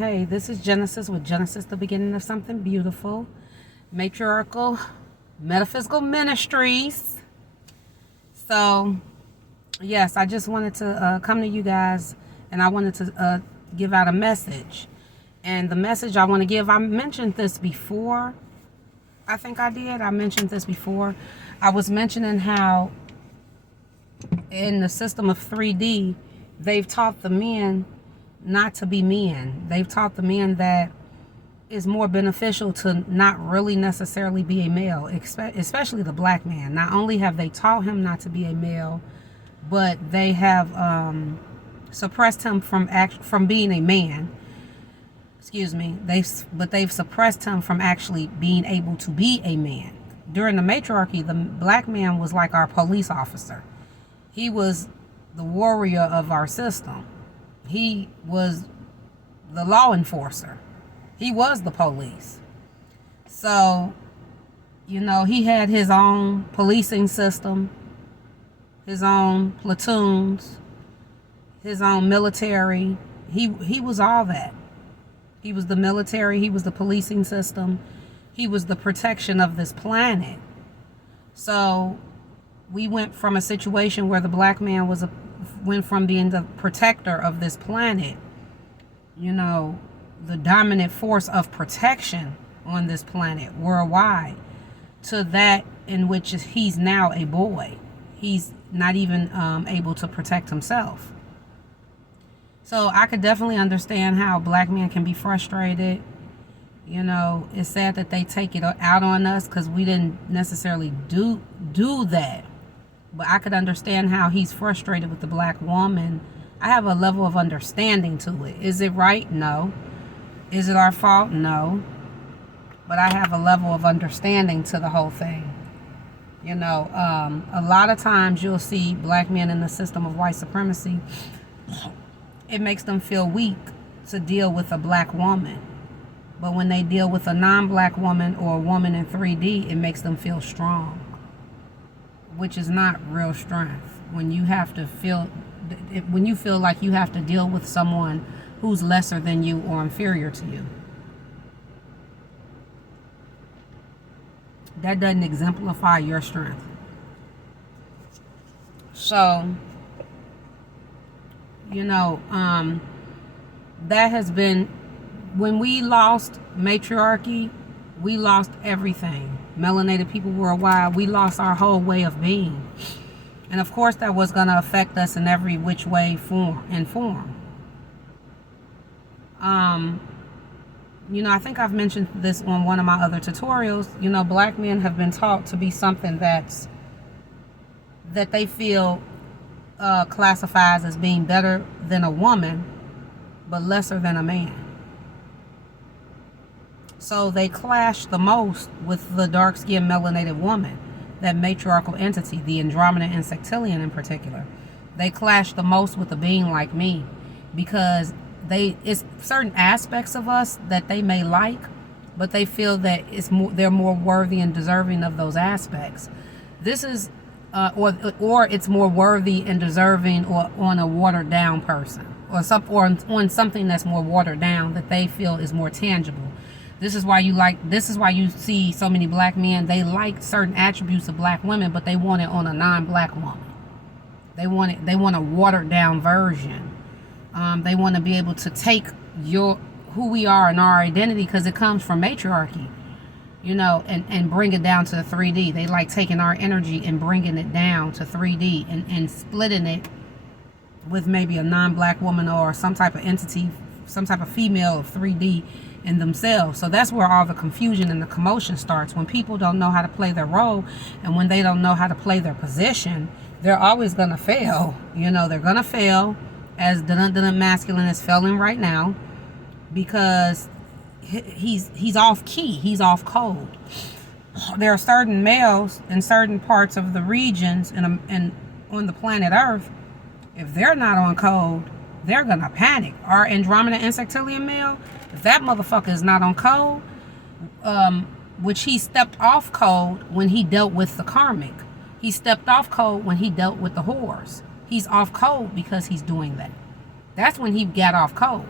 Hey, this is Genesis with Genesis, the beginning of something beautiful. Matriarchal Metaphysical Ministries. So, yes, I just wanted to come to you guys and I wanted to give out a message. And the message I want to give, I mentioned this before. I think I did. I mentioned this before. I was mentioning how in the system of 3D, they've taught the men not to be men. They've taught the men that it's more beneficial to not really necessarily be a male, especially the black man. Not only have they taught him not to be a male, but they have suppressed him from being a man. Excuse me. They've suppressed him from actually being able to be a man. During the matriarchy, the black man was like our police officer. He was the warrior of our system. He was the law enforcer. He was the police. So, he had his own policing system, his own platoons, his own military. He was all that. He was the military. He was the policing system. He was the protection of this planet. So we went from a situation where the black man went from being the protector of this planet, the dominant force of protection on this planet worldwide, to that in which he's now a boy. He's not even able to protect himself. So I could definitely understand how black men can be frustrated. It's sad that they take it out on us because we didn't necessarily do that. But I could understand how he's frustrated with the black woman. I have a level of understanding to it. Is it right? No. Is it our fault? No. But I have a level of understanding to the whole thing. A lot of times you'll see black men in the system of white supremacy. It makes them feel weak to deal with a black woman. But when they deal with a non-black woman or a woman in 3D, it makes them feel strong, which is not real strength. When you feel like you have to deal with someone who's lesser than you or inferior to you. That doesn't exemplify your strength. So, that has been, when we lost matriarchy, we lost everything. Melanated people worldwide, we lost our whole way of being. And of course that was going to affect us in every which way, form. I think I've mentioned this on one of my other tutorials. Black men have been taught to be something that they feel classifies as being better than a woman, but lesser than a man. So they clash the most with the dark-skinned melanated woman, that matriarchal entity, the Andromeda Insectilian in particular. They clash the most with a being like me because it's certain aspects of us that they may like, but they feel that they're more worthy and deserving of those aspects. This is or it's more worthy and deserving or on a watered down person or on something that's more watered down that they feel is more tangible. This is why you see so many black men, they like certain attributes of black women, but they want it on a non-black woman. They want a watered down version. They want to be able to take who we are and our identity, because it comes from matriarchy, and bring it down to 3D. They like taking our energy and bringing it down to 3D and splitting it with maybe a non-black woman or some type of entity, some type of female of 3D in themselves. So that's where all the confusion and the commotion starts. When people don't know how to play their role, and when they don't know how to play their position, they're always going to fail. They're going to fail, as the masculine is failing right now, because he's off key. He's off code. There are certain males in certain parts of the regions and on the planet Earth, if they're not on code, they're going to panic. Our Andromeda Insectilian male, if that motherfucker is not on code, which he stepped off code when he dealt with the karmic. He stepped off code when he dealt with the whores. He's off code because he's doing that. That's when he got off code.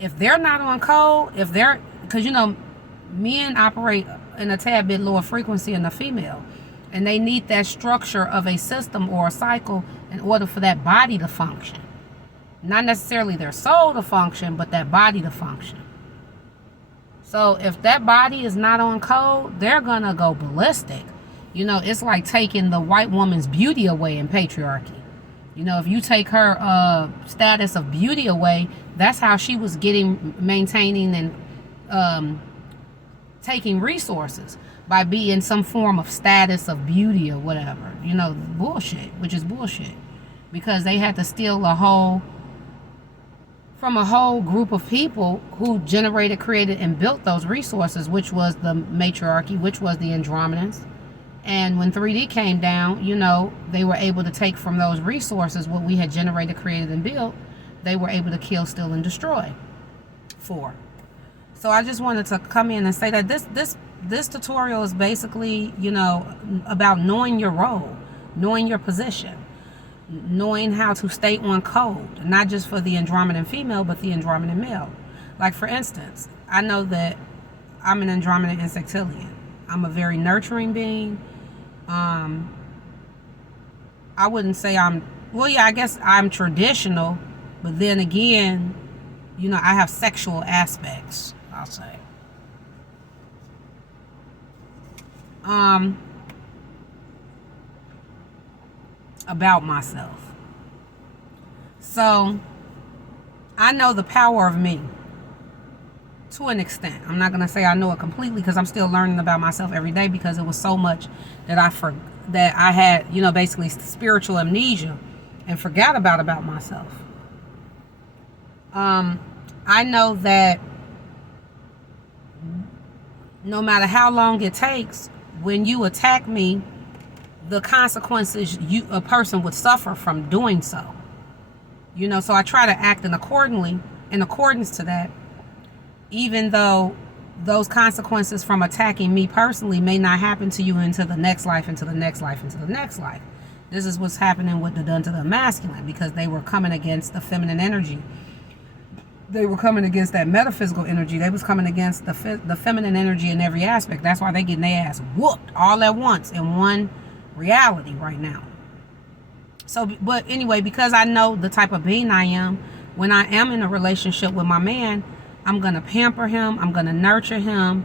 If they're not on code, if they're, because men operate in a tad bit lower frequency than the female, and they need that structure of a system or a cycle in order for that body to function. Not necessarily their soul to function, but that body to function. So if that body is not on code, they're gonna go ballistic. It's like taking the white woman's beauty away in patriarchy. If you take her status of beauty away, that's how she was maintaining and taking resources, by being some form of status of beauty or whatever. Bullshit, which is bullshit. Because they had to steal from a whole group of people who generated, created, and built those resources, which was the matriarchy, which was the Andromedans. And when 3D came down, they were able to take from those resources what we had generated, created, and built. They were able to kill, steal, and destroy. So I just wanted to come in and say that this tutorial is basically, about knowing your role, knowing your position, knowing how to stay on code, not just for the Andromedan female, but the Andromedan male. Like, for instance, I know that I'm an Andromedan insectilian. I'm a very nurturing being. I wouldn't say I guess I'm traditional, but then again, I have sexual aspects, I'll say. About myself. So I know the power of me to an extent. I'm not going to say I know it completely, because I'm still learning about myself every day, because it was so much that I had, basically spiritual amnesia and forgot about myself. I know that no matter how long it takes, when you attack me, the consequences a person would suffer from doing so. So I try to act in accordance to that, even though those consequences from attacking me personally may not happen to you into the next life, into the next life, into the next life. This is what's happening with the done to the masculine, because they were coming against the feminine energy. They were coming against that metaphysical energy. They was coming against the feminine energy in every aspect. That's why they getting their ass whooped all at once in one reality right now. So, but anyway, because I know the type of being I am, when I am in a relationship with my man, I'm going to pamper him. I'm going to nurture him.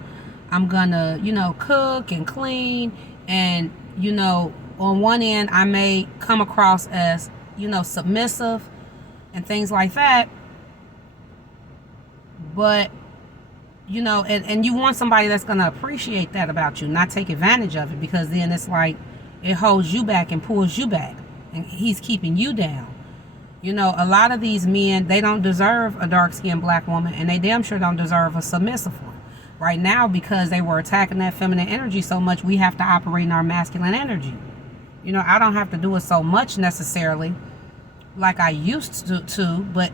I'm going to, cook and clean. And, on one end, I may come across as, submissive and things like that. But, and you want somebody that's going to appreciate that about you, not take advantage of it, because then it's like it holds you back and pulls you back, and he's keeping you down. A lot of these men, they don't deserve a dark-skinned black woman, and they damn sure don't deserve a submissive one. Right now, because they were attacking that feminine energy so much, we have to operate in our masculine energy. I don't have to do it so much necessarily like I used to, but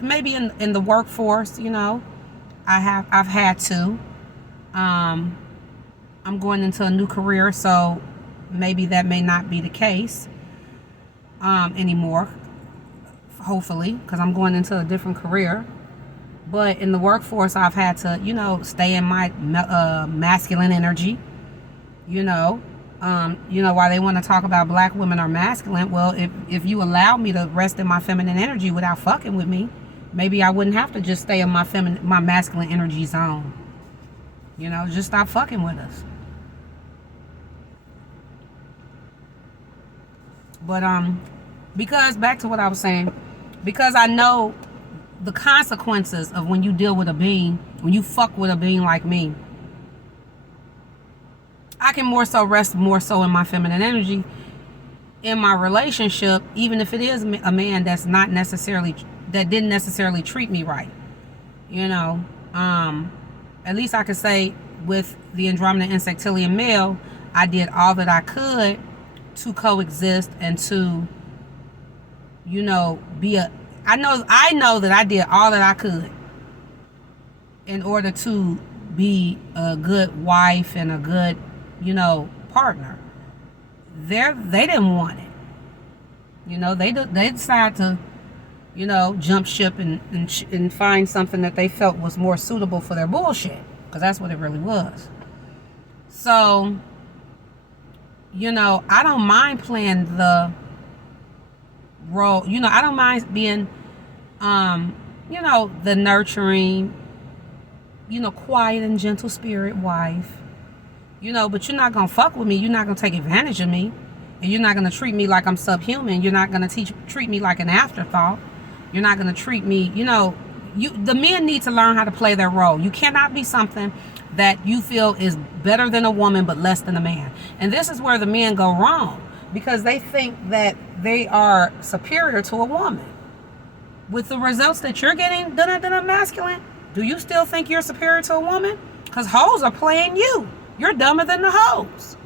maybe in the workforce, I've had to. I'm going into a new career, so maybe that may not be the case anymore, hopefully, because I'm going into a different career. But in the workforce, I've had to, stay in my masculine energy. Why they want to talk about black women are masculine. Well, if you allow me to rest in my feminine energy without fucking with me, maybe I wouldn't have to just stay in my masculine energy zone. Just stop fucking with us. But because back to what I was saying, because I know the consequences of when you deal with a being, when you fuck with a being like me, I can rest more so in my feminine energy in my relationship, even if it is a man that didn't necessarily treat me right. At least I could say with the Andromedan insectilian male, I did all that I could to coexist and to, I know that I did all that I could in order to be a good wife and a good, partner. They didn't want it. They decide to, jump ship and find something that they felt was more suitable for their bullshit, because that's what it really was. So, I don't mind playing the role. I don't mind being, the nurturing, quiet and gentle spirit wife. But you're not going to fuck with me. You're not going to take advantage of me. And you're not going to treat me like I'm subhuman. You're not going to treat me like an afterthought. You're not going to treat me, the men need to learn how to play their role. You cannot be something that you feel is better than a woman but less than a man. And this is where the men go wrong, because they think that they are superior to a woman. With the results that you're getting done masculine, do you still think you're superior to a woman? Because hoes are playing you. You're dumber than the hoes.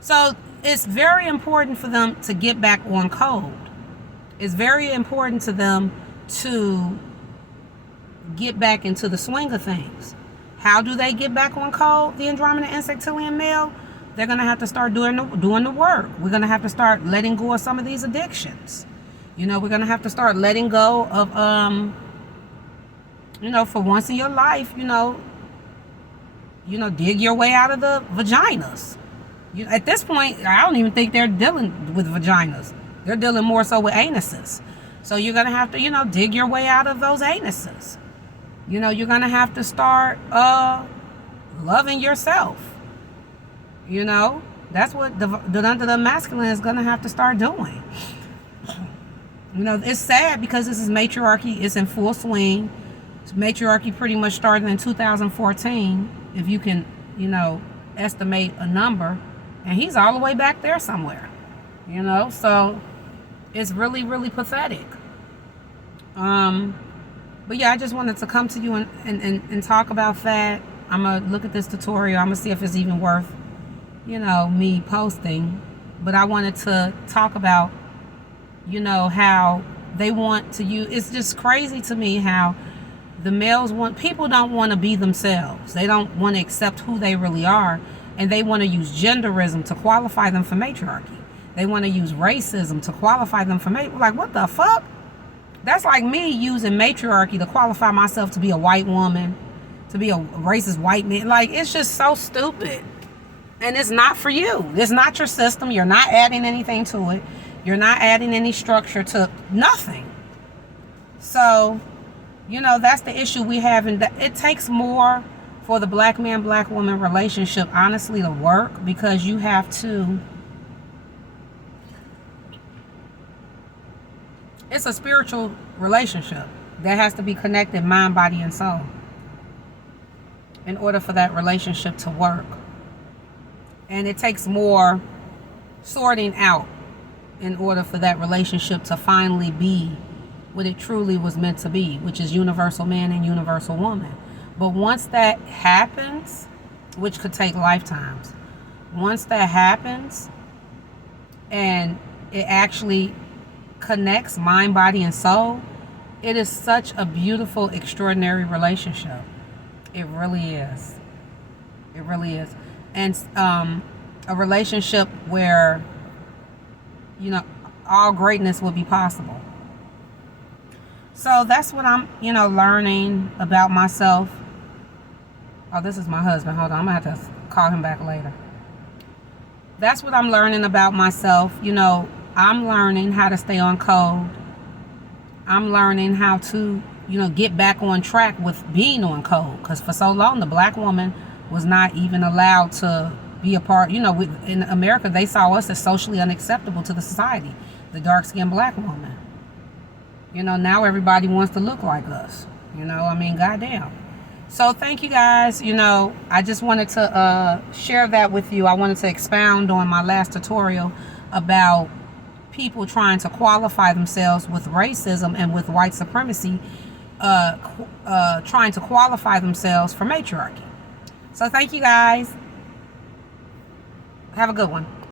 So it's very important for them to get back on code. It's very important to them to get back into the swing of things. How do they get back on code, the Andromeda Insectilian male? They're going to have to start doing the work. We're going to have to start letting go of some of these addictions. We're going to have to start letting go of, for once in your life, dig your way out of the vaginas. At this point, I don't even think they're dealing with vaginas. They're dealing more so with anuses. So you're going to have to, dig your way out of those anuses. You're going to have to start loving yourself. That's what the masculine is going to have to start doing. It's sad because this is matriarchy. It's in full swing. Matriarchy pretty much started in 2014, if you can, estimate a number. And he's all the way back there somewhere. So it's really, really pathetic. But yeah, I just wanted to come to you and talk about that. I'm going to look at this tutorial. I'm going to see if it's even worth, me posting. But I wanted to talk about, how they want to use. It's just crazy to me how the males people don't want to be themselves. They don't want to accept who they really are. And they want to use genderism to qualify them for matriarchy. They want to use racism to qualify them for matriarchy. Like, what the fuck? That's like me using matriarchy to qualify myself to be a white woman, to be a racist white man. Like, it's just so stupid. And it's not for you. It's not your system. You're not adding anything to it. You're not adding any structure to nothing. So, that's the issue we have. And it takes more for the black man, black woman relationship, honestly, to work, because you have to. It's a spiritual relationship that has to be connected mind, body, and soul in order for that relationship to work. And it takes more sorting out in order for that relationship to finally be what it truly was meant to be, which is universal man and universal woman. But once that happens, which could take lifetimes, once that happens and it actually connects mind, body, and soul, it is such a beautiful, extraordinary relationship. It really is. It really is. And a relationship where, all greatness will be possible. So that's what I'm, learning about myself. Oh, this is my husband. Hold on. I'm going to have to call him back later. That's what I'm learning about myself. I'm learning how to stay on code. I'm learning how to, get back on track with being on code. Because for so long, the black woman was not even allowed to be a part. In America, they saw us as socially unacceptable to the society. The dark-skinned black woman. Now everybody wants to look like us. Goddamn. So thank you guys. I just wanted to share that with you. I wanted to expound on my last tutorial about people trying to qualify themselves with racism and with white supremacy, trying to qualify themselves for matriarchy. So thank you guys. Have a good one.